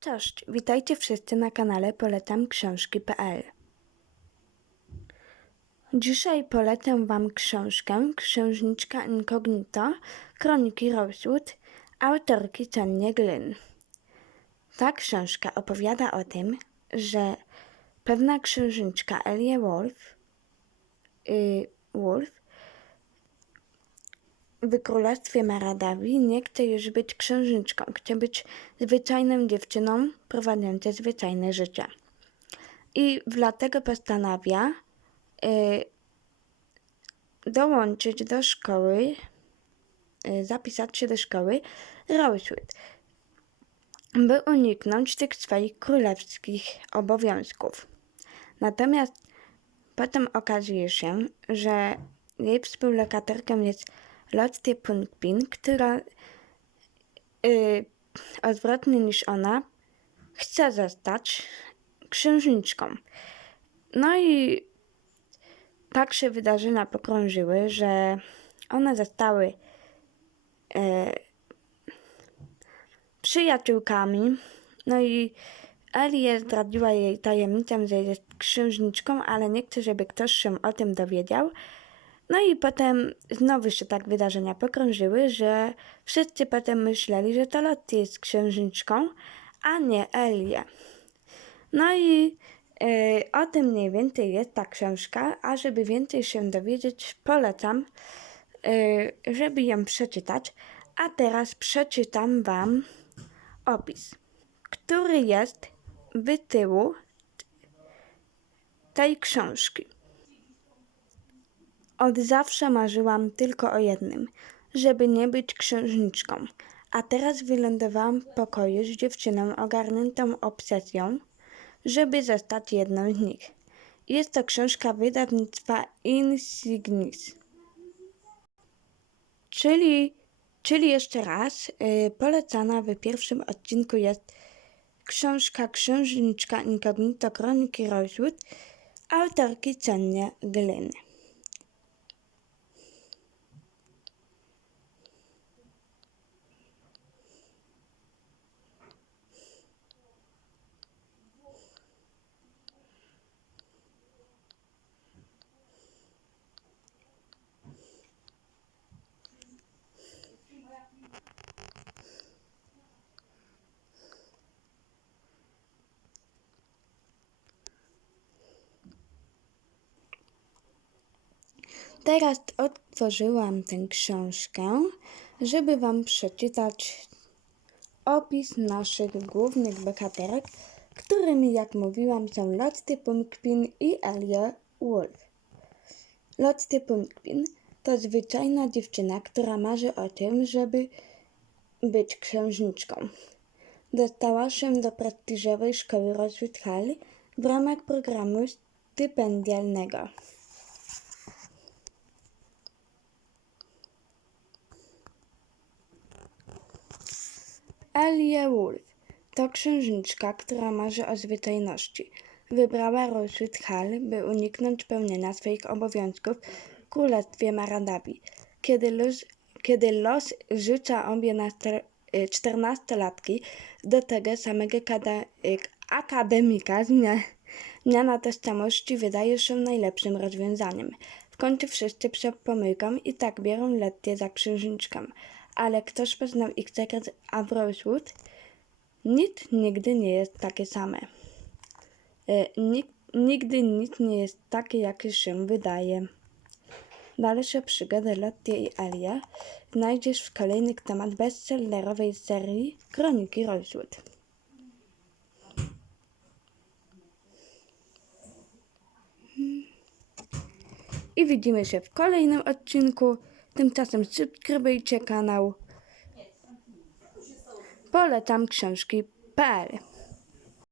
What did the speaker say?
Cześć, witajcie wszyscy na kanale Polecam Książki.pl. Dzisiaj polecam Wam książkę Księżniczka Incognito Kroniki Rosewood autorki Cennie Glynn. Ta książka opowiada o tym, że pewna księżniczka Elia Wolf, y, Wolf w królestwie Maradawi nie chce już być księżniczką, chce być zwyczajną dziewczyną prowadzącą zwyczajne życie. I dlatego postanawia y, dołączyć do szkoły, y, zapisać się do szkoły Rosewood, by uniknąć tych swoich królewskich obowiązków. Natomiast potem okazuje się, że jej współlokatorką jest Lottie Punkpin, która yy, odwrotnie niż ona chce zostać księżniczką. No i tak się wydarzenia pokrążyły, że one zostały e, przyjaciółkami. No i Elie zdradziła jej tajemnicę, że jest księżniczką, ale nie chce, żeby ktoś się o tym dowiedział. No i potem znowu się tak wydarzenia pokrążyły, że wszyscy potem myśleli, że to Lottie jest księżniczką, a nie Elie. No i y, o tym mniej więcej jest ta książka, a żeby więcej się dowiedzieć, polecam, y, żeby ją przeczytać. A teraz przeczytam Wam opis, który jest w tyłu tej książki. Od zawsze marzyłam tylko o jednym, żeby nie być księżniczką, a teraz wylądowałam w pokoju z dziewczyną ogarniętą obsesją, żeby zostać jedną z nich. Jest to książka wydawnictwa Insignis. Czyli, czyli jeszcze raz, yy, polecana w pierwszym odcinku jest książka Księżniczka Incognito Kroniki Rosewood autorki Cennie Glynn. Teraz otworzyłam tę książkę, żeby Wam przeczytać opis naszych głównych bohaterek, którymi, jak mówiłam, są Lottie Punkpin i Elia Wolf. Lottie Punkpin to zwyczajna dziewczyna, która marzy o tym, żeby być księżniczką. Dostała się do prestiżowej szkoły Rosewood w ramach programu stypendialnego. Elia Wolf to księżniczka, która marzy o zwyczajności. Wybrała Rosewood Hall, by uniknąć pełnienia swoich obowiązków w królestwie Maradabi. Kiedy los, kiedy los życza obie y, czternastolatki do tego samego kada- y, akademika, zmia- zmiana tożsamości wydaje się najlepszym rozwiązaniem. W końcu wszyscy przed pomyłką i tak biorą Lettię za księżniczkę. Ale ktoś poznał ich sekret, a Rosewood nic nigdy nie jest takie same. Nik- nigdy nic nie jest takie, jak się wydaje. Dalsze przygody Lottie i Elia znajdziesz w kolejnych temat bestsellerowej serii Kroniki Rosewood. I widzimy się w kolejnym odcinku. Tymczasem subskrybujcie kanał. Polecam książki.pl